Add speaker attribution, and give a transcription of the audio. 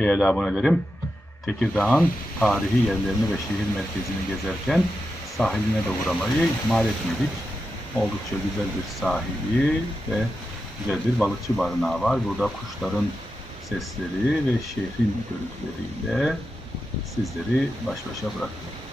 Speaker 1: Değerli abonelerim, Tekirdağ'ın tarihi yerlerini ve şehir merkezini gezerken sahiline de uğramayı ihmal etmedik. Oldukça güzel bir sahili ve güzel bir balıkçı barınağı var. Burada kuşların sesleri ve şehrin görüntüleriyle sizleri baş başa bırakıyorum.